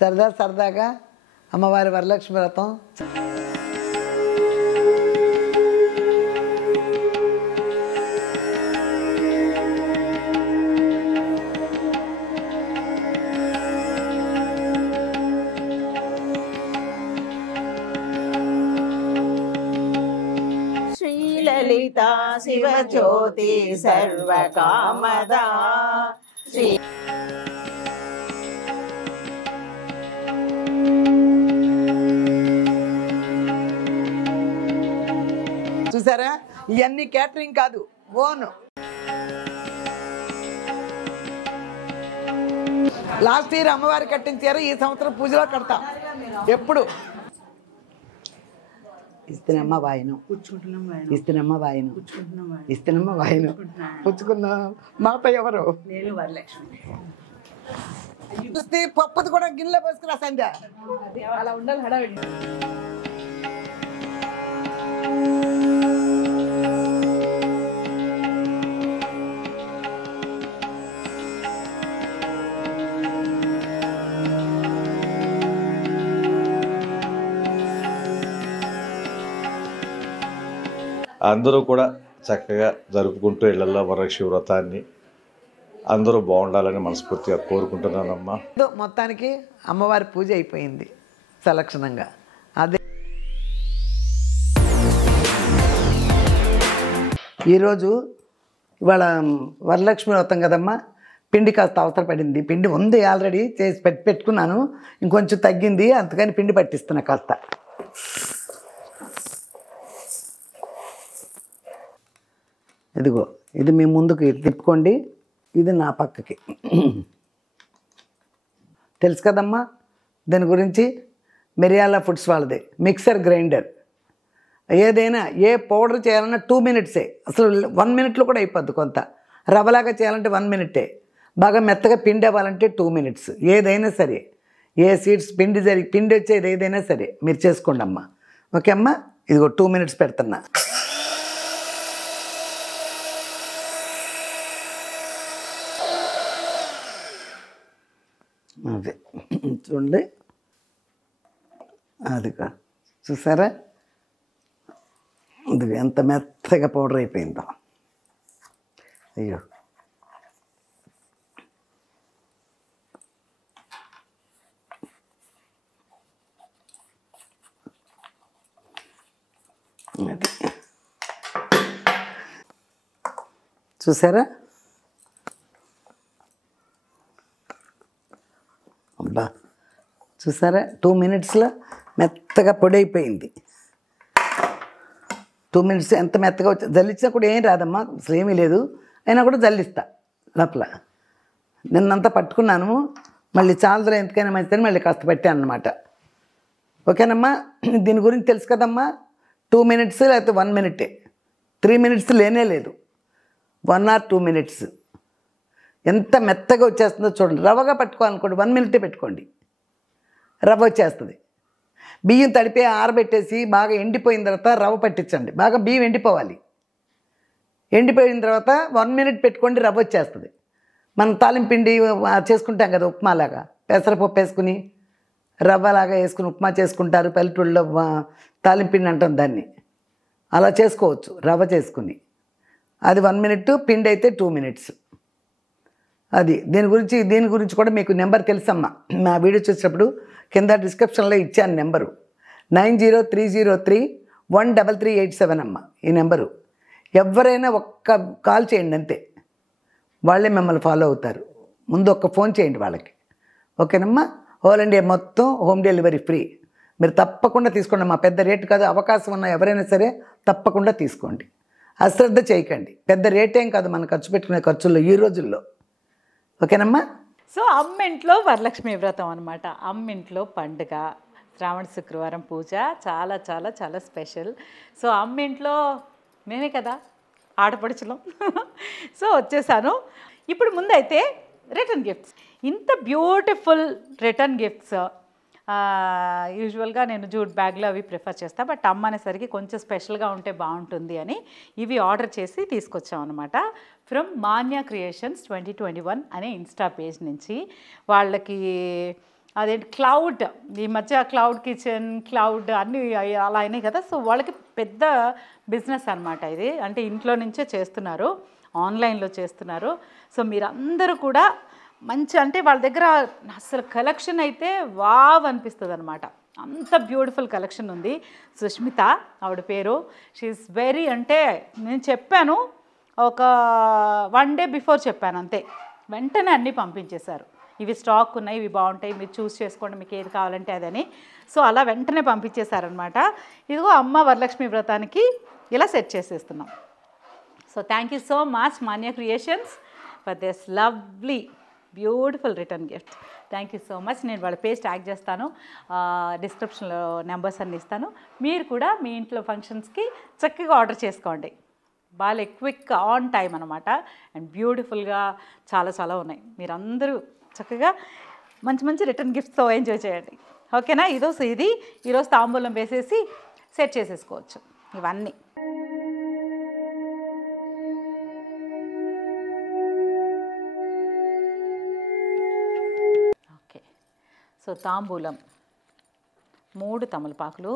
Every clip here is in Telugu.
సరదాగా అమ్మవారి వరలక్ష్మి వ్రతం శ్రీలలితా శివజ్యోతి సర్వకామదా శ్రీ చూసారా ఇవన్నీ క్యాటరింగ్ కాదు ఓన్ లాస్ట్ ఇయర్ అమ్మవారి కట్టించారు ఈ సంవత్సరం పూజలో కడతాం ఎప్పుడు ఇస్తేనమ్మ వాయనం ఇస్తేనమ్మ వాయనం ఇస్తేనమ్మ వాయనం పుచ్చుకున్నా మాట ఎవరు నేను వరలక్ష్మి చూస్తే పప్పుది కూడా గిన్నెలో పోసుకురా సంధ్య అలా ఉండాలి హడావిడి అందరూ కూడా చక్కగా జరుపుకుంటూ ఇళ్లలో వరలక్ష్మి వ్రతాన్ని అందరూ బాగుండాలని మనస్ఫూర్తిగా కోరుకుంటున్నానమ్మా. మొత్తానికి అమ్మవారి పూజ అయిపోయింది సలక్షణంగా. అదే ఈరోజు ఇవాళ వరలక్ష్మి వ్రతం కదమ్మా, పిండి కాస్త అవసరపడింది. పిండి ఉంది ఆల్రెడీ చేసి పెట్టుకున్నాను, ఇంకొంచెం తగ్గింది, అందుకని పిండి పట్టిస్తున్నా కాస్త. ఇదిగో ఇది మీ ముందుకు తిప్పుకోండి, ఇది నా పక్కకి. తెలుసు కదమ్మా దీని గురించి, మిరియాల ఫుడ్స్ వాళ్ళది మిక్సర్ గ్రైండర్. ఏదైనా ఏ పౌడర్ చేయాలన్నా 2 మినిట్సే, అసలు 1 మినిట్లో కూడా అయిపోద్ది. కొంత రవ్వలాగా చేయాలంటే 1 మినిటే, బాగా మెత్తగా పిండి అవ్వాలంటే 2 మినిట్స్. ఏదైనా సరే, ఏ సీడ్స్ పిండి వచ్చేది ఏదైనా సరే మీరు చేసుకోండి అమ్మా. ఓకే అమ్మా, ఇదిగో 2 మినిట్స్ పెడుతున్నా. అదే చూడండి, అదిగా చూసారా, అది ఎంత మెత్తగా పౌడర్ అయిపోయిందో. అయ్యో అది చూసారా, అబ్బా చూసారా 2 మినిట్స్లో మెత్తగా పొడి అయిపోయింది. 2 మినిట్స్ ఎంత మెత్తగా వచ్చి జల్లించినా కూడా ఏం రాదమ్మా, అసలు ఏమీ లేదు. అయినా కూడా జల్లిస్తా లోపల. నిన్నంతా పట్టుకున్నాను, మళ్ళీ చాలదులో ఎంతకైనా మంచిదని మళ్ళీ కాస్త పెట్టాను అనమాట. ఓకేనమ్మా, దీని గురించి తెలుసు కదమ్మా. 2 మినిట్స్ లేకపోతే 1 మినిటే, 3 మినిట్స్ లేనే లేదు, 1 or 2 మినిట్స్. ఎంత మెత్తగా వచ్చేస్తుందో చూడండి. రవ్వగా పట్టుకోవాలనుకోండి 1 మినిటే పెట్టుకోండి, రవ్వ వచ్చేస్తుంది. బియ్యం తడిపి ఆరబెట్టేసి బాగా ఎండిపోయిన తర్వాత రవ్వ పట్టించండి. బాగా బియ్యం ఎండిపోవాలి, ఎండిపోయిన తర్వాత 1 మినిట్ పెట్టుకోండి, రవ్వ వచ్చేస్తుంది. మనం తాలింపిండి చేసుకుంటాం కదా ఉప్మాలాగా, పెసరపప్పు వేసుకుని రవ్వలాగా వేసుకుని ఉప్మా చేసుకుంటారు పల్లెటూళ్ళలో, తాలింపిండి అంటాం దాన్ని. అలా చేసుకోవచ్చు రవ్వ చేసుకుని. అది 1 మినిట్, పిండి అయితే 2 మినిట్స్. అది దీని గురించి కూడా మీకు నెంబర్ తెలుసమ్మా. మా వీడియో చూసినప్పుడు కింద డిస్క్రిప్షన్లో ఇచ్చాను నెంబరు, 9030313387 అమ్మ ఈ నెంబరు. ఎవరైనా ఒక్క కాల్ చేయండి అంతే, వాళ్ళే మిమ్మల్ని ఫాలో అవుతారు. ముందు ఒక్క ఫోన్ చేయండి వాళ్ళకి. ఓకేనమ్మా, ఆల్ ఇండియా మొత్తం హోమ్ డెలివరీ ఫ్రీ. మీరు తప్పకుండా తీసుకోండి అమ్మా. పెద్ద రేటు కాదు, అవకాశం ఉన్న ఎవరైనా సరే తప్పకుండా తీసుకోండి. అశ్రద్ధ చేయకండి. పెద్ద రేటేం కాదు మనం ఖర్చు పెట్టుకునే ఖర్చుల్లో ఈ రోజుల్లో. ఓకేనమ్మా. సో అమ్మింట్లో వరలక్ష్మి వ్రతం అనమాట, అమ్మింట్లో పండుగ, శ్రావణ శుక్రవారం పూజ చాలా చాలా చాలా స్పెషల్. సో అమ్మింట్లో మేమే కదా ఆడపడుచులం. సో వచ్చేసాను. ఇప్పుడు ముందైతే రిటర్న్ గిఫ్ట్స్, ఇంత బ్యూటిఫుల్ రిటర్న్ గిఫ్ట్స్. యూజువల్గా నేను జూట్ బ్యాగ్లో అవి ప్రిఫర్ చేస్తాను, బట్ అమ్మ అనేసరికి కొంచెం స్పెషల్గా ఉంటే బాగుంటుంది అని ఇవి ఆర్డర్ చేసి తీసుకొచ్చాం అనమాట. ఫ్రమ్ మాన్యా క్రియేషన్స్ 2021 అనే ఇన్స్టా పేజ్ నుంచి. వాళ్ళకి అదేంటి క్లౌడ్, ఈ మధ్య క్లౌడ్ కిచెన్, క్లౌడ్ అన్నీ అలా అయినాయి కదా. సో వాళ్ళకి పెద్ద బిజినెస్ అనమాట ఇది. అంటే ఇంట్లో నుంచే చేస్తున్నారు, ఆన్లైన్లో చేస్తున్నారు. సో మీరందరూ కూడా మంచి, అంటే వాళ్ళ దగ్గర అసలు కలెక్షన్ అయితే వావ్ అనిపిస్తుంది అనమాట. అంత బ్యూటిఫుల్ కలెక్షన్ ఉంది. సుష్మిత ఆవిడ పేరు. షీఈస్ వెరీ, అంటే నేను చెప్పాను ఒక 1 డే బిఫోర్ చెప్పాను అంతే, వెంటనే అన్నీ పంపించేశారు. ఇవి స్టాక్ ఉన్నాయి, ఇవి బాగుంటాయి, మీరు చూస్ చేసుకోండి, మీకు ఏది కావాలంటే అదని. సో అలా వెంటనే పంపించేశారనమాట. ఇదిగో అమ్మ వరలక్ష్మి వ్రతానికి ఇలా సెట్ చేసేస్తున్నాం. So thank you so much Manya Creations for this lovely beautiful return gift. Thank you so much. నేను వాళ్ళ పేజ్ ట్యాగ్ చేస్తాను, డిస్క్రిప్షన్లో నెంబర్స్ అన్ని ఇస్తాను. మీరు కూడా మీ ఇంట్లో ఫంక్షన్స్కి చక్కగా ఆర్డర్ చేసుకోండి. బాగా క్విక్ ఆన్ టైం అనమాట. అండ్ బ్యూటిఫుల్గా చాలా చాలా ఉన్నాయి. మీరందరూ చక్కగా మంచి మంచి రిటర్న్ గిఫ్ట్స్తో ఎంజాయ్ చేయండి. ఓకేనా? ఇది ఈరోజు తాంబూలం వేసేసి సెట్ చేసేసుకోవచ్చు ఇవన్నీ. ఓకే, సో తాంబూలం 3 తమలపాకులు,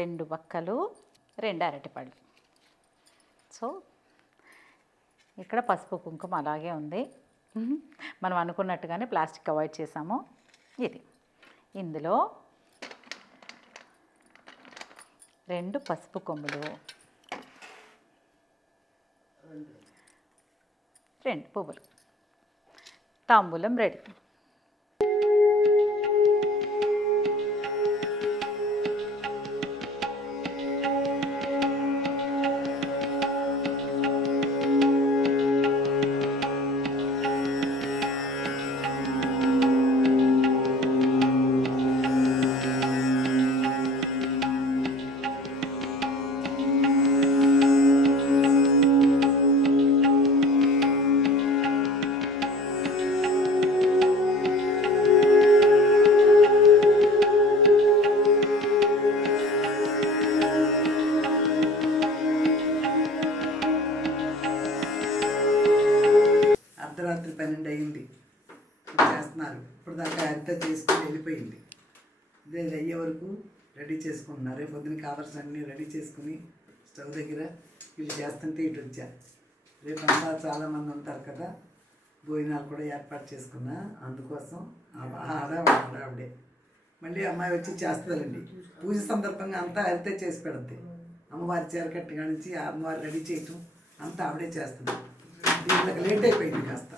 2 వక్కలు, 2 అరటిపళ్ళు. సో ఇక్కడ పసుపు కుంకుమ అలాగే ఉంది. మనం అనుకున్నట్టుగానే ప్లాస్టిక్ అవాయిడ్ చేసాము. ఇది ఇందులో 2 పసుపు కొమ్ములు, 2 పువ్వులు. తాంబూలం రెడీ. అర్ధరాత్రి 12 అయింది చేస్తున్నారు. ఇప్పుడు దాకా అంతా చేసుకుని వెళ్ళిపోయింది. ఇదే అయ్యే వరకు రెడీ చేసుకుంటున్నారు. రేపు పొద్దున కావాల్సిన అన్నీ రెడీ చేసుకుని స్టవ్ దగ్గర వీళ్ళు చేస్తుంటే ఇటు వచ్చా. రేపు అంతా చాలామంది ఉంటారు కదా, భోజనాలు కూడా ఏర్పాటు చేసుకున్నా. అందుకోసం ఆవిడే మళ్ళీ అమ్మాయి వచ్చి చేస్తుందండి. పూజ సందర్భంగా అంతా అయితే చేసి పెడద్ది. అమ్మవారి చీరకట్టు కానించి అమ్మవారు రెడీ చేయటం అంతా ఆవిడే చేస్తుంది. దీనికి లేట్ అయిపోయింది కాస్త,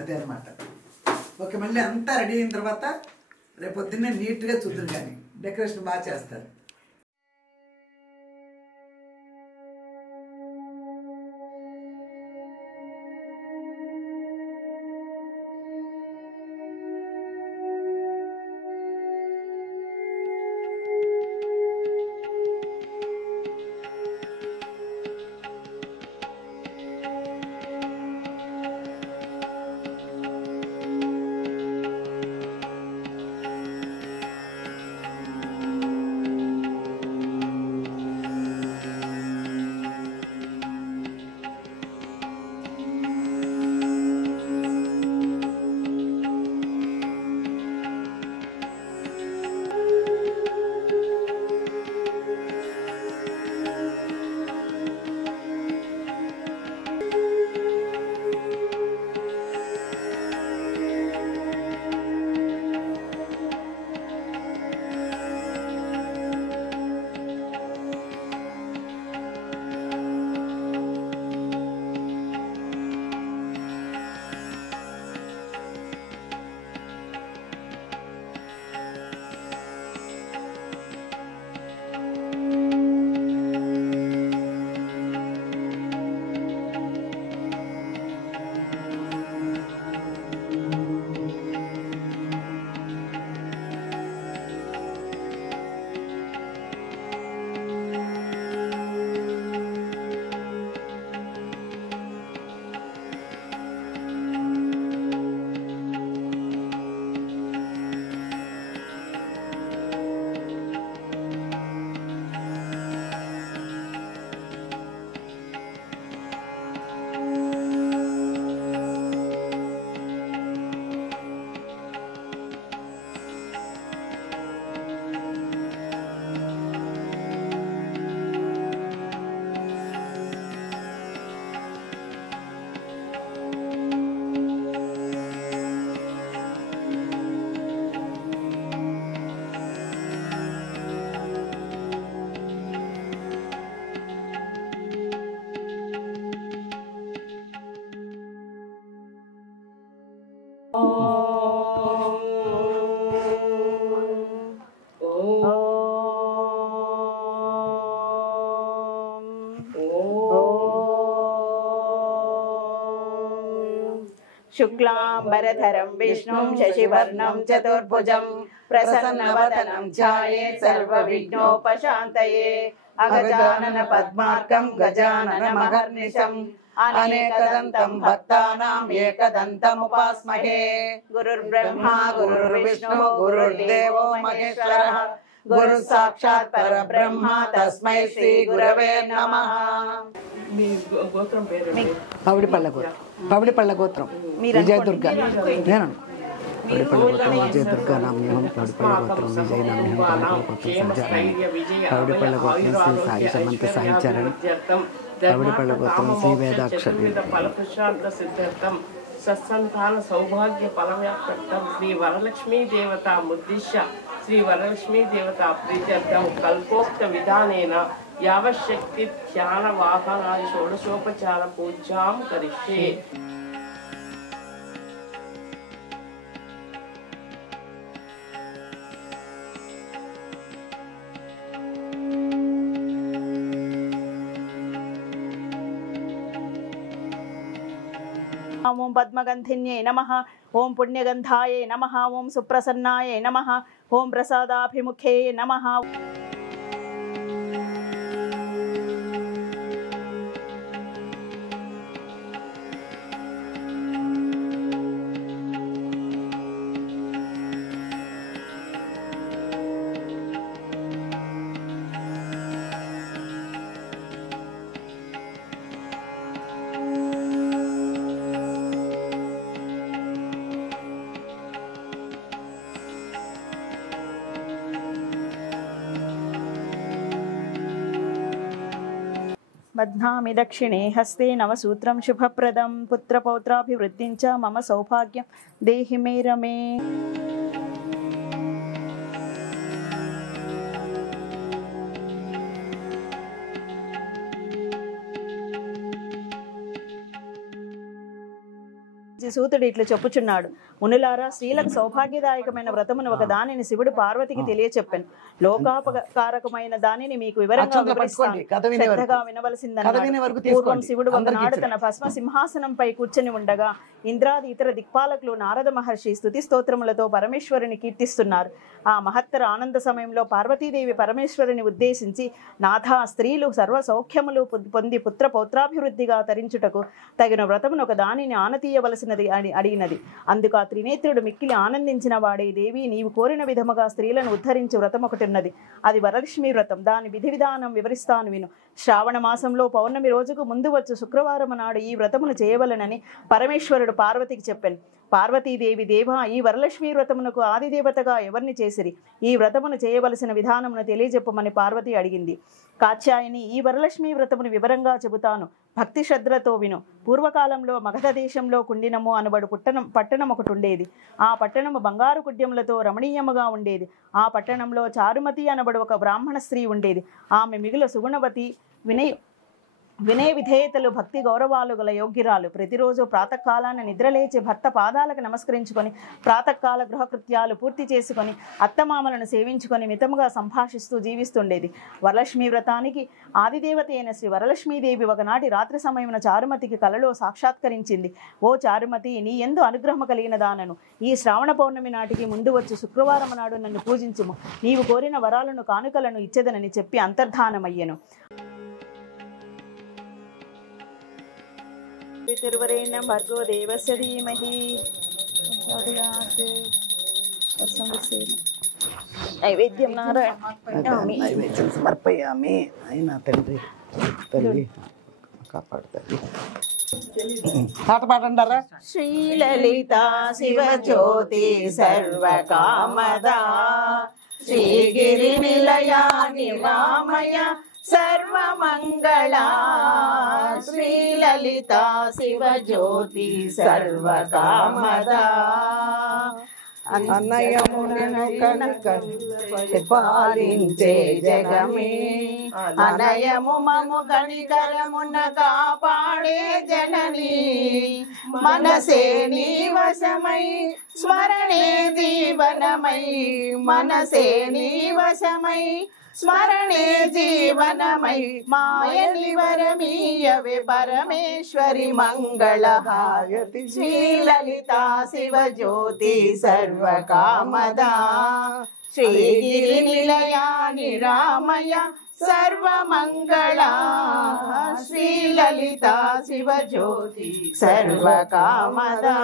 అదే అనమాట. ఓకే, మళ్ళీ అంతా రెడీ అయిన తర్వాత రేపు పొద్దున్నే నీట్గా చూద్దరు, కానీ డెకరేషన్ బాగా చేస్తారు. शुक्लांबरधरं विष्णुं शशिवर्णं चतुर्भुजं प्रसन्नवदनं ध्यायेत् सर्वविघ्नोपशान्तये अगजानन पद्मार्कं गजाननमहर्निशम् अनेकदन्तं भक्तानाम् एकदन्तमुपास्महे गुरुर्ब्रह्मा गुरुर्विष्णुः गुरुर्देवो महेश्वरः गुरु साक्षात् परब्रह्म तस्मै श्री गुरवे नमः। పవిడిపళ్ళ గోత్రం పవిడిపళ్ళ గోత్రం విజయదుర్గ నేను పవిడిపళ్ళ గోత్రం విజయదుర్గ నామ్యం పవిడిపళ్ళ గోత్రం విజయ నామ్యం పవిడిపళ్ళ గోత్రం సంచారణి పవిడిపళ్ళ గోత్రం శ్రీ సాయి సమంత సాయి చరణ్ పవిడిపళ్ళ గోత్రం శ్రీ వేదాక్షరి సత్సంతాన సౌభాగ్య ఫలవ్యాప్తం శ్రీ వరలక్ష్మీ దేవత ముద్దిశ్య శ్రీ వరలక్ష్మీ దేవత ప్రీత్యర్థం కల్పోక్త విధానేన యావశక్తి ధ్యాన వాహనాది షోడశోపచార పూజాం కరిష్యే। ओं पद्मगंधिन्ये नमः, ओं पुण्यगंधाय नमः, ओं सुप्रसन्नाय नमः, ओं प्रसादाभिमुखे नमः। बध्नामि दक्षिणे हस्ते नवसूत्रं शुभप्रदं पुत्रपौत्राभिवृद्धिं च मम सौभाग्यं देहि मे रमे। సూతుడు ఇట్లా చెప్పుచున్నాడు, మునులారా స్త్రీలకు సౌభాగ్యదాయకమైన వ్రతమును ఒక దానిని శివుడు పార్వతికి తెలియచెప్పాను. లోకాపకారకమైన దానిని మీకు వివరంగా వివరిస్తాను, శ్రద్ధగా వినవలసిందన్నాడు. పూర్వం శివుడు ఒకనాడు తన భస్మ సింహాసనంపై కూర్చొని ఉండగా ఇంద్రాది ఇతర దిక్పాలకులు నారద మహర్షి స్తుతి స్తోత్రములతో పరమేశ్వరుని కీర్తిస్తున్నారు. ఆ మహత్తర ఆనంద సమయంలో పార్వతీదేవి పరమేశ్వరుని ఉద్దేశించి, నాథా, స్త్రీలు సర్వ సౌఖ్యములు పొంది పుత్ర పౌత్రాభివృద్ధిగా తరించుటకు తగిన వ్రతమును ఒక దానిని ఆనతీయవలసినది అని అడిగినది. అందుకు ఆ త్రినేత్రుడు మిక్కిలి ఆనందించిన వాడే, దేవి, నీవు కోరిన విధముగా స్త్రీలను ఉద్ధరించే వ్రతం ఒకటి ఉన్నది. అది వరలక్ష్మి వ్రతం. దాని విధి విధానం వివరిస్తాను విను. శ్రావణ మాసంలో పౌర్ణమి రోజుకు ముందు వచ్చు శుక్రవారం నాడు ఈ వ్రతమును చేయవలనని పరమేశ్వరుడు పార్వతికి చెప్పాను. పార్వతీదేవి, దేవా, ఈ వరలక్ష్మి వ్రతమునకు ఆదిదేవతగా ఎవరిని చేసిరి? ఈ వ్రతమును చేయవలసిన విధానమును తెలియజెప్పమని పార్వతి అడిగింది. కాత్యాయని, ఈ వరలక్ష్మి వ్రతమును వివరంగా చెబుతాను, భక్తి శ్రద్ధలతో విను. పూర్వకాలంలో మగధ దేశంలో కుండినము అనబడు పట్టణం ఒకటి ఉండేది. ఆ పట్టణము బంగారు కుడ్యములతో రమణీయముగా ఉండేది. ఆ పట్టణంలో చారుమతి అనబడు ఒక బ్రాహ్మణ స్త్రీ ఉండేది. ఆమె మిగుల సుగుణవతి, వినయ విధేయతలు, భక్తి గౌరవాలు గల యోగ్యురాలు. ప్రతిరోజు ప్రాతకాలాన నిద్రలేచి భర్త పాదాలకు నమస్కరించుకొని ప్రాతకాల గృహకృత్యాలు పూర్తి చేసుకొని అత్తమామలను సేవించుకొని మితముగా సంభాషిస్తూ జీవిస్తుండేది. వరలక్ష్మి వ్రతానికి ఆదిదేవత అయిన శ్రీ వరలక్ష్మీదేవి ఒకనాటి రాత్రి సమయమున చారుమతికి కలలో సాక్షాత్కరించింది. ఓ చారుమతి, నీ యందు అనుగ్రహము కలిగిన దానను, ఈ శ్రావణ పౌర్ణమి నాటికి ముందు వచ్చి శుక్రవారం నాడు నన్ను పూజించుము. నీవు కోరిన వరాలను కానుకలను ఇచ్చేదనని చెప్పి అంతర్ధానమయ్యెను. పితృవరేణ్యం భర్గో దేవస్య ధీమహి నైవేద్యం నైవేద్యం సమర్పయామి. అయినా తండ్రి తల్లి కాపాడుతుంది. పాట పాడంటారా? శ్రీలలిత శివజ్యోతి సర్వకామదా శ్రీగిరి నిలయా నిరామయ సర్వమంగళా శ్రీలలిత శివజ్యోతి సర్వకామదా అన్నయములను కనుక పాలించే జగమే అనయము మము కనికరమున కాపాడే జనని మనసే నీ వశమై స్మరణే జీవనమై మనసే నీ వశమై స్మరణే జీవనమై మాయని వరమీయవే పరమేశ్వరి మంగళహారతి శ్రీలలితా శివజ్యోతి సర్వకామదా శ్రీగిరి నిలయా నిరామయ సర్వమంగళ శ్రీలలితా శివజ్యోతి సర్వకామదా.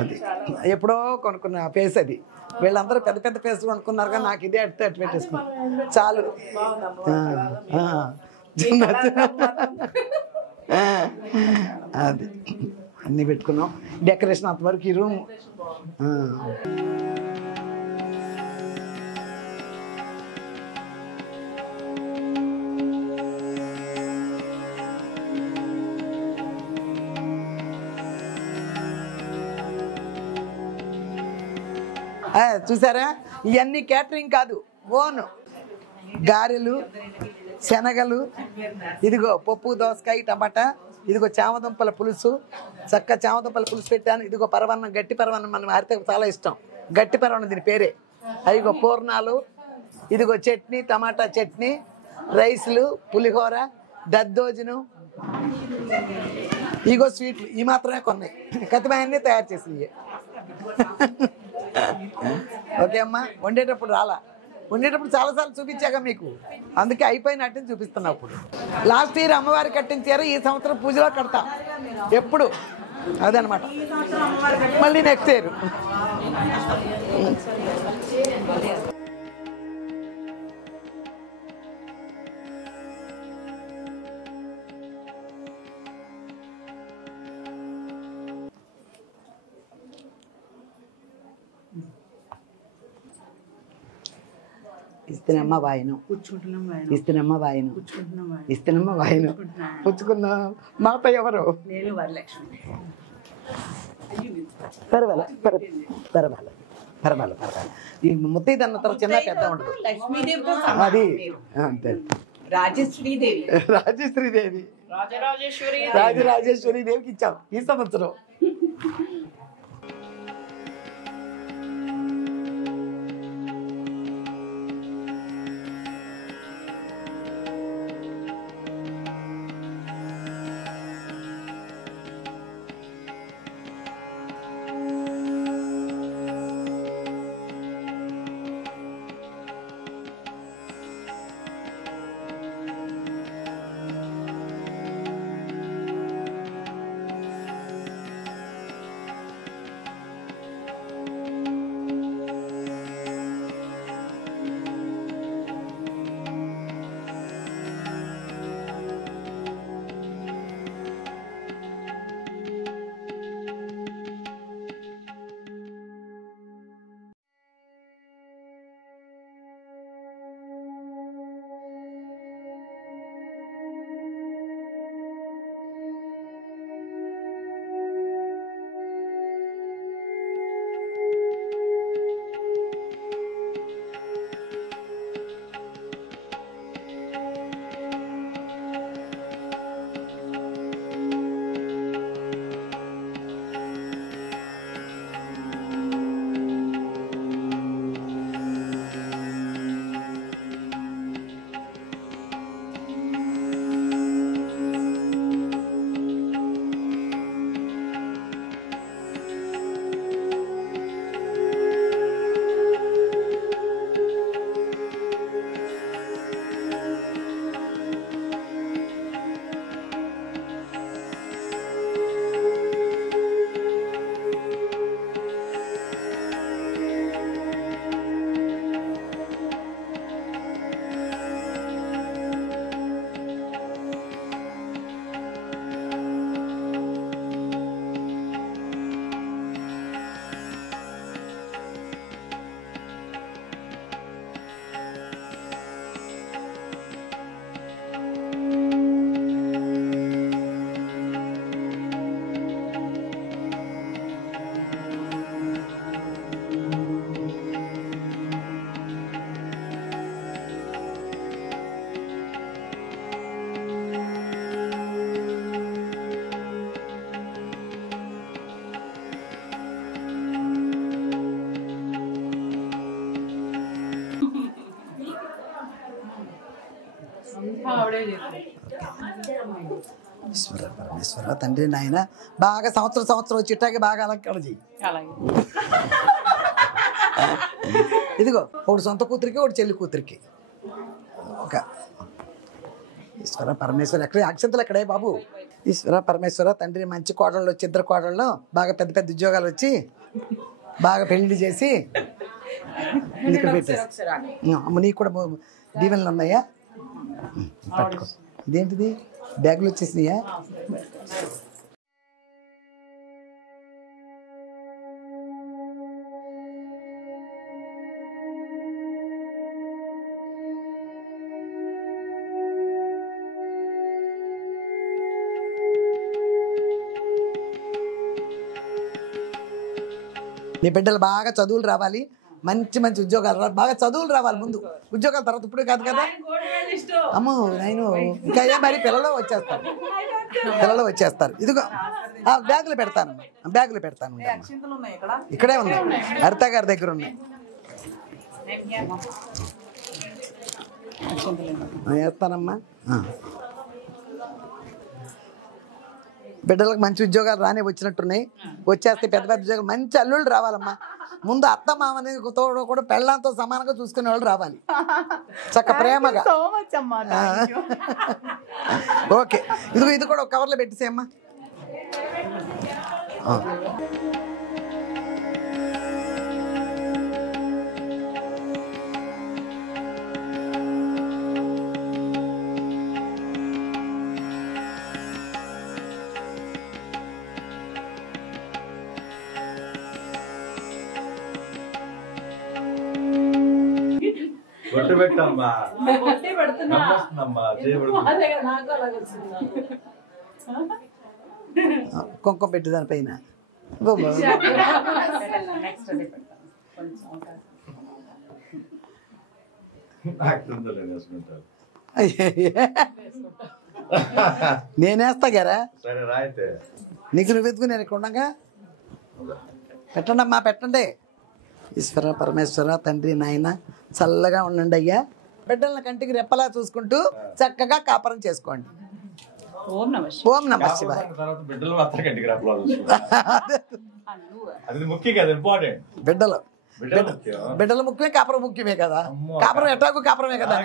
అది ఎప్పుడో కొనుక్కున్న ఫేస్ అది. వీళ్ళందరూ పెద్ద పెద్ద ఫేస్ కొనుక్కున్నారు కానీ నాకు ఇదే అట్టు అట్టు పెట్టేసుకున్నాను చాలు. అది అన్నీ పెట్టుకున్నాం. డెకరేషన్ అంతవరకు ఈ రూమ్. చూసారా, ఇవన్నీ క్యాటరింగ్ కాదు, ఓన్ గారెలు, శనగలు, ఇదిగో పప్పు, దోసకాయ, టమాటా, ఇదిగో చామదుంపల పులుసు, చక్క చామదుంపల పులుసు పెట్టాను. ఇదిగో పరవన్నం, గట్టి పరవన్నం, మన హరితకు చాలా ఇష్టం, గట్టి పరవన్నం దీని పేరే. అదిగో పూర్ణాలు, ఇదిగో చట్నీ, టమాటా చట్నీ, రైసులు, పులిహోర, దద్దోజనం, ఇగో స్వీట్లు. ఈ మాత్రమే కొన్నాయి, కతిమయన్నీ తయారు చేసినవి. ఓకే అమ్మా, వండేటప్పుడు రాలా, వండేటప్పుడు చాలాసార్లు చూపించాక మీకు, అందుకే అయిపోయినట్టు చూపిస్తున్నా. ఇప్పుడు లాస్ట్ ఇయర్ అమ్మవారి కట్టించారు, ఈ సంవత్సరం పూజలో కడతా ఎప్పుడు, అదనమాట. మళ్ళీ నెక్స్ట్ ఇయర్. ఇస్తేనమ్మ వాయనం, ఇస్తేనమ్మ వాయనం, ఇస్తేనమ్మ వాయనం పుచ్చుకున్నా. మాత ఎవరు? పర్వాలే పర్వాలే పర్వాలే పర్వాలే. ఈ ముత్తైదన్న తర్వాత చిన్న పెద్ద ఉండదు, అది అంతే. రాజశ్రీదేవి, రాజశ్రీదేవి, రాజరాజేశ్వరి రాజరాజేశ్వరి దేవికి ఇచ్చాం ఈ సంవత్సరం. ఈశ్వర పరమేశ్వర తండ్రి నాయన బాగా సంవత్సరం వచ్చేటాకే బాగా అలంకరణ చెయ్యి. ఇదిగో ఒకటి సొంత కూతురికి, ఒకటి చెల్లి కూతురికి. ఒక ఈశ్వర పరమేశ్వర ఎక్కడ అక్షంతలు ఎక్కడే బాబు. ఈశ్వర పరమేశ్వర తండ్రి మంచి కోడళ్ళు వచ్చి, ఇద్దరు కోడళ్ళు బాగా పెద్ద పెద్ద ఉద్యోగాలు వచ్చి బాగా పెళ్లి చేసి ఇక్కడ పెట్టేసి. అమ్మ నీకు కూడా దీవెనలు ఉన్నాయా? పట్టుకో. ఇదేంటిది బ్యాగులు వచ్చేసినాయా? మీ బిడ్డలు బాగా చదువులు రావాలి, మంచి మంచి ఉద్యోగాలు బాగా చదువులు రావాలి ముందు, ఉద్యోగాల తర్వాత ఇప్పుడే కాదు కదా. అమ్మో నేను ఇంకా మరి పిల్లలు వచ్చేస్తారు. ఇదిగో బ్యాగులు పెడతాను, ఇక్కడే ఉన్నాయి, హరిత గారి దగ్గర ఉన్నాయి. వేస్తానమ్మా. బిడ్డలకు మంచి ఉద్యోగాలు రాని వచ్చినట్టున్నాయి, వచ్చేస్తే పెద్ద పెద్ద ఉద్యోగాలు, మంచి అల్లుళ్ళు రావాలమ్మా. ముందు అత్త మామని తోడు కూడా పెళ్ళంతో సమానంగా చూసుకునే వాళ్ళు రావాలి, చక్క ప్రేమగా. ఓకే, ఇది కూడా ఒక కవర్లో పెట్టేసేయమ్మా. కుంకుమ పెట్టి దానిపైన నేనేస్తా గారా, నీకు నువ్వు ఎత్తుకుని నేను ఇక్కడ ఉండగా. పెట్టండి అమ్మా, పెట్టండి. ఈశ్వర పరమేశ్వర తండ్రి నాయన చల్లగా ఉండండి అయ్యా. బిడ్డలను కంటికి రెప్పలా చూసుకుంటూ చక్కగా కాపురం చేసుకోండి. ఓం నమః శివాయ. బిడ్డలు ముఖ్యమే, కాపురం ముఖ్యమే కదా. కాపురం ఎట్టాకు కాపురమే కదా.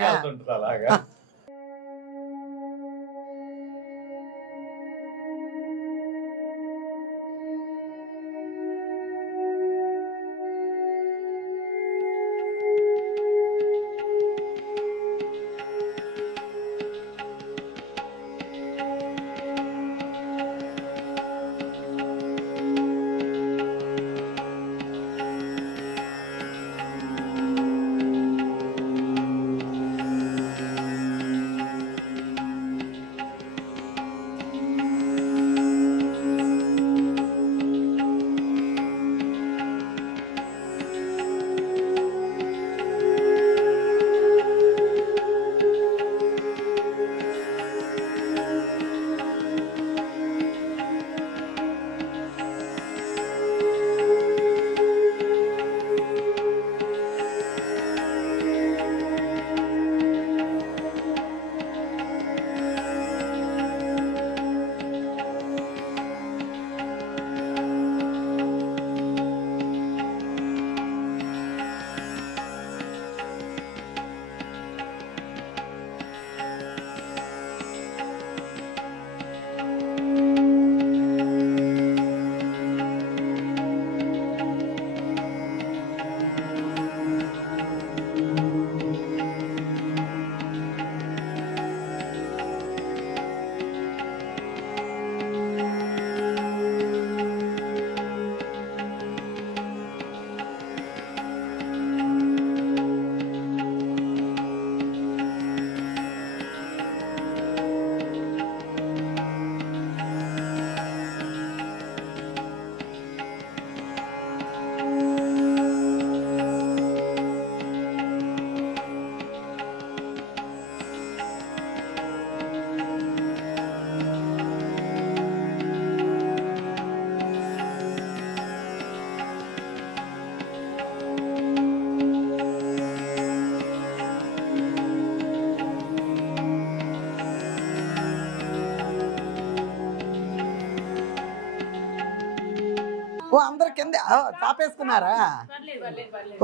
ఓ అందరు కింద తాపేసుకున్నారా?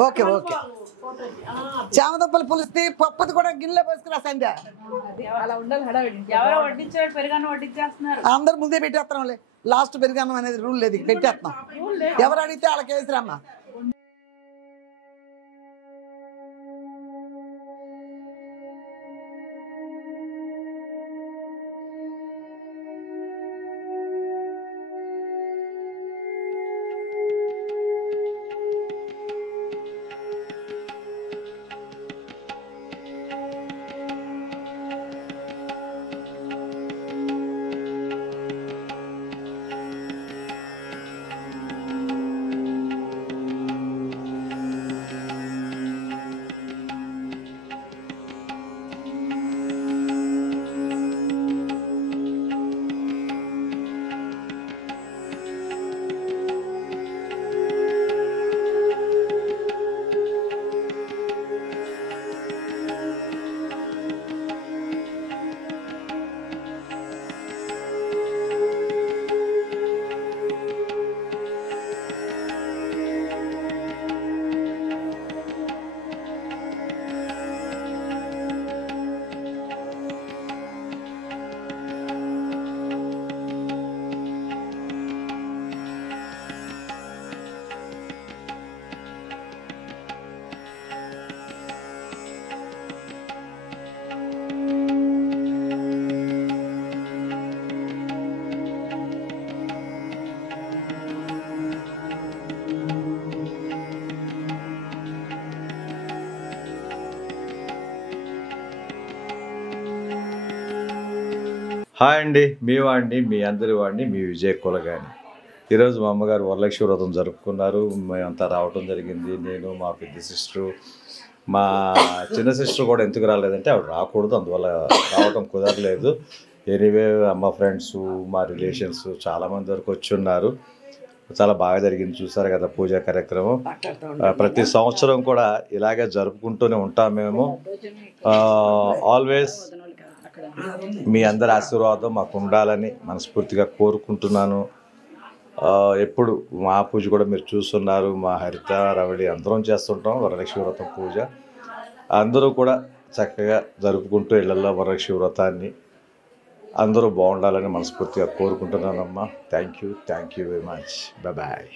Okay okay. చామదుంపలు పులిస్తే పప్పుది కూడా గిన్నెలో పోసుకున్నా సంధ్య. అందరు ముందే పెట్టేస్తాంలే, లాస్ట్ పెరిగాను అనేది రూల్ లేదు, పెట్టేస్తాం. ఎవరు అడిగితే వాళ్ళకి వేసిరమ్మా. హాయ్ అండి, మీ వాడిని, మీ అందరి వాడిని, మీ విజయ్ కులగాని. ఈరోజు మా అమ్మగారు వరలక్ష్మి వ్రతం జరుపుకున్నారు. మేమంతా రావటం జరిగింది. నేను, మా పెద్ద సిస్టరు, మా చిన్న సిస్టర్ కూడా ఎందుకు రాలేదంటే ఆవిడ రాకూడదు, అందువల్ల రావటం కుదరలేదు. ఎనీవే అమ్మ ఫ్రెండ్స్, మా రిలేషన్స్ చాలామంది వరకు వచ్చి ఉన్నారు. చాలా బాగా జరిగింది. చూసారు కదా పూజా కార్యక్రమం. ప్రతి సంవత్సరం కూడా ఇలాగే జరుపుకుంటూనే ఉంటాం మేము. ఆల్వేస్ మీ అందరి ఆశీర్వాదం మాకు ఉండాలని మనస్ఫూర్తిగా కోరుకుంటున్నాను. ఎప్పుడు మా పూజ కూడా మీరు చూస్తున్నారు. మా హరిత, రవళి అందరం చేస్తుంటాం వరలక్ష్మి వ్రతం పూజ. అందరూ కూడా చక్కగా జరుపుకుంటూ ఇళ్లలో వరలక్ష్మి వ్రతాన్ని అందరూ బాగుండాలని మనస్ఫూర్తిగా కోరుకుంటున్నానమ్మా. Thank you very much. Bye.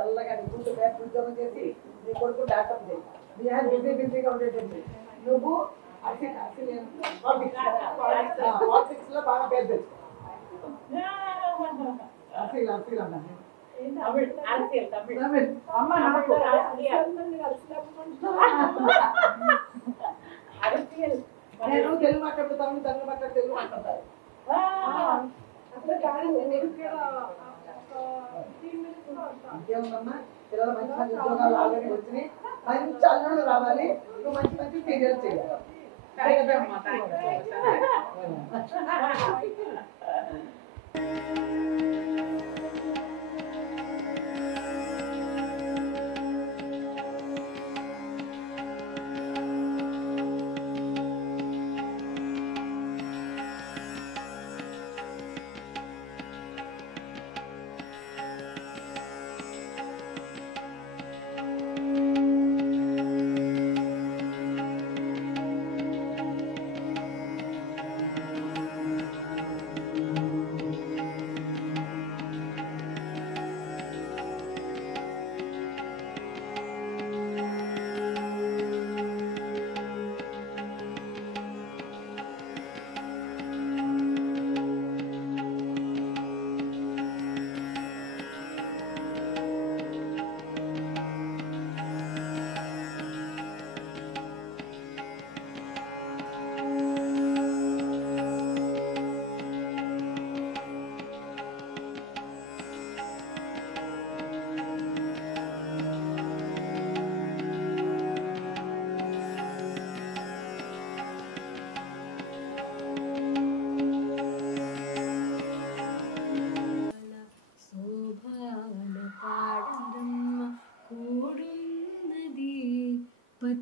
చల్లగా కూర్చో ఉద్యోగం చేసి నీ కొడుకు డాక్టర్ చేయి. బిజీగా ఉండేటండి నువ్వు పాలిటిక్స్ లో బాగా పేరు తెచ్చు. నేను తెలుగు మాట్లాడుతాను, తమిళ మాట్లాడు, తెలుగు మాట్లాడతాను. ఇంకేముందమ్మా, పిల్లలు మంచి మంచి ఉద్యోగాలు ఆల్రెడీ వచ్చినాయి. మంచి అల్లుళ్ళు రావాలి, నువ్వు మంచి మంచి సీరియల్స్ చేయాలి.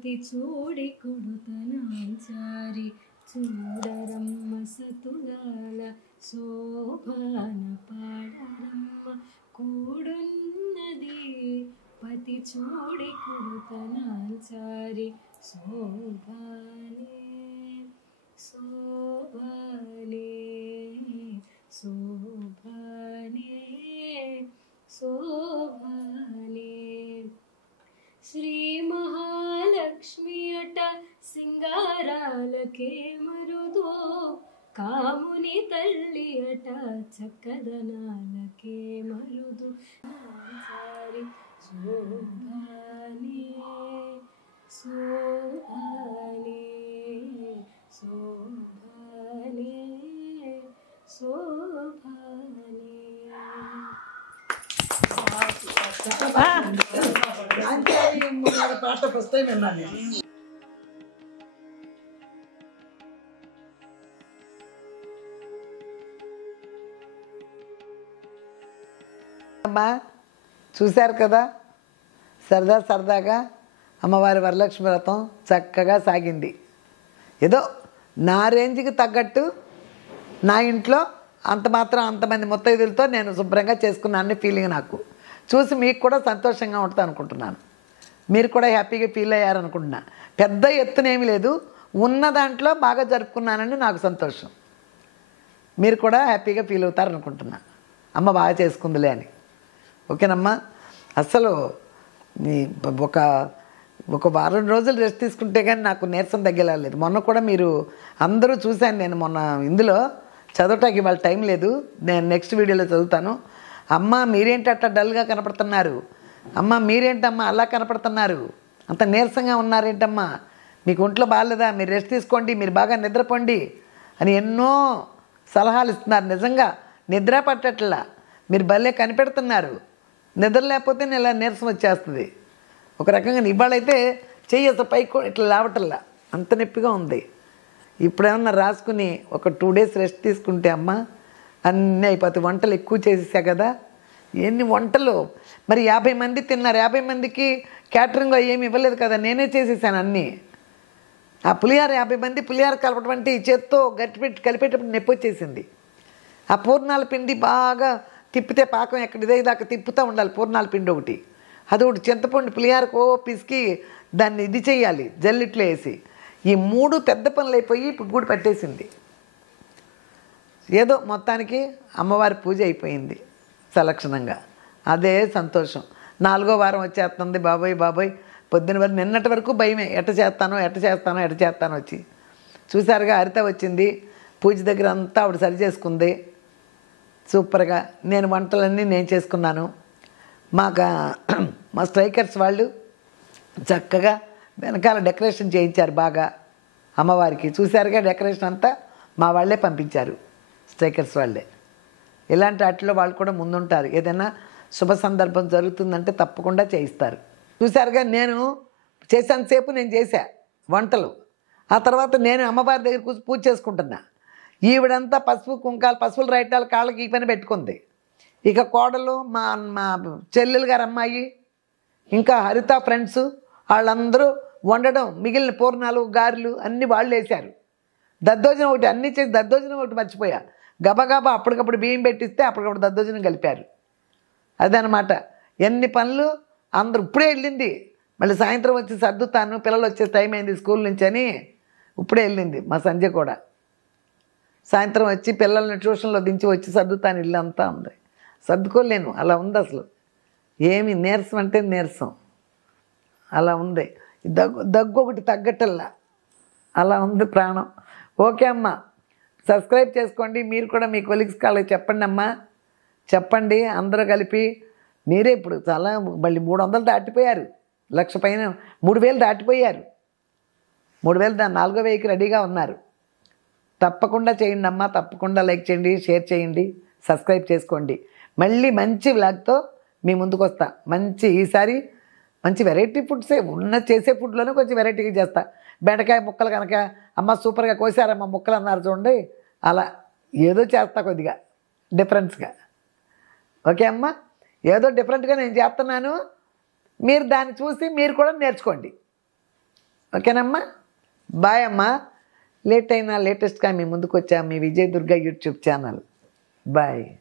పతి చూడి కొడుతనాంచారి చూడరమ్మ సతులాల శోభాన పాడరమ్మ కూడున్నది పతి చూడి కొడుతనాంచారి శోభానే శోభానే శోభానే శోభానే శ్రీ మహాలక్ష్మి అట సింగారాలకే మరుదో కాముని తల్లి అట చక్కదనాలకే మరుదు సారి శోభానే శోభానే శోభానే శోభానే. పాట ఫస్ట్ టైం విన్నాను నేను. అమ్మా చూశారు కదా, సరదాగా అమ్మవారి వరలక్ష్మి వ్రతం చక్కగా సాగింది. ఏదో నా రేంజ్కి తగ్గట్టు నా ఇంట్లో అంతమంది ముత్తైదులతో నేను శుభ్రంగా చేసుకున్నాను ఫీలింగ్ నాకు చూసి మీకు కూడా సంతోషంగా ఉంటుంది అనుకుంటున్నాను. మీరు కూడా హ్యాపీగా ఫీల్ అయ్యారనుకుంటున్నా. పెద్ద ఎత్తునేమీ లేదు, ఉన్న దాంట్లో బాగా జరుపుకున్నానని నాకు సంతోషం. మీరు కూడా హ్యాపీగా ఫీల్ అవుతారనుకుంటున్నా. అమ్మ బాగా చేసుకుందిలే అని. ఓకేనమ్మా. అసలు ఒక వారం రోజులు రెస్ట్ తీసుకుంటే కానీ నాకు నీరసం తగ్గలేదు. మొన్న కూడా మీరు అందరూ చూశాను నేను. మొన్న ఇందులో చదవటానికి ఇవాళ టైం లేదు, నేను నెక్స్ట్ వీడియోలో చదువుతాను. అమ్మ మీరేంటి అట్లా డల్గా కనపడుతున్నారు, అమ్మ మీరేంటమ్మా అలా కనపడుతున్నారు, అంత నీరసంగా ఉన్నారేంటమ్మా, మీకు ఒంట్లో బాగాలేదా, మీరు రెస్ట్ తీసుకోండి, మీరు బాగా నిద్రపోండి అని ఎన్నో సలహాలు ఇస్తున్నారు. నిజంగా నిద్ర పట్టట్లా, మీరు భలే కనిపెడుతున్నారు. నిద్ర లేకపోతే ఇలా నీరసం వచ్చేస్తుంది. ఒక రకంగా ఇవాళైతే చెయ్యి అసలు పైకి ఇట్లా లేవటల్లా, అంత నొప్పిగా ఉంది. ఇప్పుడేమన్నా రాసుకుని ఒక 2 days రెస్ట్ తీసుకుంటే అమ్మ అన్నీ అయిపోతాయి. వంటలు ఎక్కువ చేసేసా కదా, ఎన్ని వంటలు మరి 50 మంది తిన్నారు. 50 మందికి క్యాటరింగ్లో ఏమి ఇవ్వలేదు కదా, నేనే చేసేసాను అన్నీ. ఆ పులిహార 50 మంది పులిహార కలపటువంటి చేత్తో గట్టిపెట్టి కలిపేటప్పుడు నొప్పి వచ్చేసింది. ఆ పూర్ణాల పిండి బాగా తిప్పితే పాకం ఎక్కడిదే దాకా తిప్పుతూ ఉండాలి. పూర్ణాల పిండి ఒకటి, అది ఒకటి చింతపండు పులిహారకు పిసికి దాన్ని ఇది చేయాలి జల్లిట్లో వేసి. ఈ 3 పెద్ద పనులు అయిపోయి ఇప్పుడు గూడు పట్టేసింది. ఏదో మొత్తానికి అమ్మవారి పూజ అయిపోయింది సలక్షణంగా, అదే సంతోషం. 4వ వారం వచ్చేస్తుంది. బాబోయ్ పొద్దున వరకు నిన్నటి వరకు భయమే, ఎట్ట చేస్తానో వచ్చి చూసారుగా. హరిత వచ్చింది పూజ దగ్గర అంతా ఆవిడ సరి చేసుకుంది సూపర్గా. నేను వంటలన్నీ నేను చేసుకున్నాను. మా స్ట్రైకర్స్ వాళ్ళు చక్కగా వెనకాల డెకరేషన్ చేయించారు బాగా అమ్మవారికి. చూసారుగా డెకరేషన్ అంతా మా వాళ్ళే పంపించారు, స్ట్రైకర్స్ వాళ్ళే. ఇలాంటి వాటిలో వాళ్ళు కూడా ముందుంటారు. ఏదైనా శుభ సందర్భం జరుగుతుందంటే తప్పకుండా చేయిస్తారు. చూసారుగా నేను చేసేంతసేపు నేను చేశా వంటలు. ఆ తర్వాత నేను అమ్మవారి దగ్గర కూర్చొని పూజ చేసుకుంటున్నా. ఈవిడంతా పసుపు కుంకాలు పసుపులు రైటాలు కాళ్ళకి ఈ పని పెట్టుకుంది. ఇక కోడలు మా చెల్లెలు గారు అమ్మాయి ఇంకా హరిత ఫ్రెండ్స్ వాళ్ళందరూ వండడం, మిగిలిన పూర్ణాలు గారెలు అన్నీ వాళ్ళు వేశారు. దద్దోజనం ఒకటి అన్నీ చేసి దద్దోజనం ఒకటి మర్చిపోయా. గబగబా అప్పటికప్పుడు బియ్యం పెట్టిస్తే అప్పటికప్పుడు దద్దోజనం కలిపారు. అదనమాట ఎన్ని పనులు. అందరూ ఇప్పుడే వెళ్ళింది, మళ్ళీ సాయంత్రం వచ్చి సర్దుతాను, పిల్లలు వచ్చే టైం అయింది స్కూల్ నుంచి అని ఇప్పుడే వెళ్ళింది. మా సంజయ్ కూడా సాయంత్రం వచ్చి పిల్లల్ని ట్యూషన్లో దించి వచ్చి సర్దుతాను, ఇల్లు అంతా ఉంది. సర్దుకోలేను, అలా ఉంది అసలు. ఏమి నీరసం అంటే నీరసం అలా ఉంది. దగ్గు ఒకటి తగ్గటల్లా అలా ఉంది ప్రాణం. ఓకే అమ్మ, సబ్స్క్రైబ్ చేసుకోండి. మీరు కూడా మీ కొలీగ్స్ కాళ్ళకి చెప్పండి అమ్మా, చెప్పండి. అందరూ కలిపి మీరే ఇప్పుడు చాలా మళ్ళీ 300 దాటిపోయారు, 1,00,000 పైన 3,000 దాటిపోయారు. 3,000 4వ వెయ్యికి రెడీగా ఉన్నారు. తప్పకుండా చేయండి అమ్మా, తప్పకుండా లైక్ చేయండి, షేర్ చేయండి, సబ్స్క్రైబ్ చేసుకోండి. మళ్ళీ మంచి వ్లాగ్తో మీ ముందుకు వస్తా. ఈసారి మంచి వెరైటీ ఫుడ్సే చేసే ఫుడ్లోనే కొంచెం వెరైటీగా చేస్తా. బెండకాయ ముక్కలు కనుక అమ్మ సూపర్గా కోసారమ్మ ముక్కలు అన్నారు చూడండి, అలా ఏదో చేస్తా కొద్దిగా డిఫరెన్స్గా. ఓకే అమ్మ, ఏదో డిఫరెంట్గా నేను చేస్తున్నాను. మీరు దాన్ని చూసి మీరు కూడా నేర్చుకోండి. ఓకేనమ్మా, బాయ్ అమ్మా. లేట్ అయినా లేటెస్ట్గా మీ ముందుకు వచ్చా మీ విజయదుర్గ యూట్యూబ్ ఛానల్. బాయ్.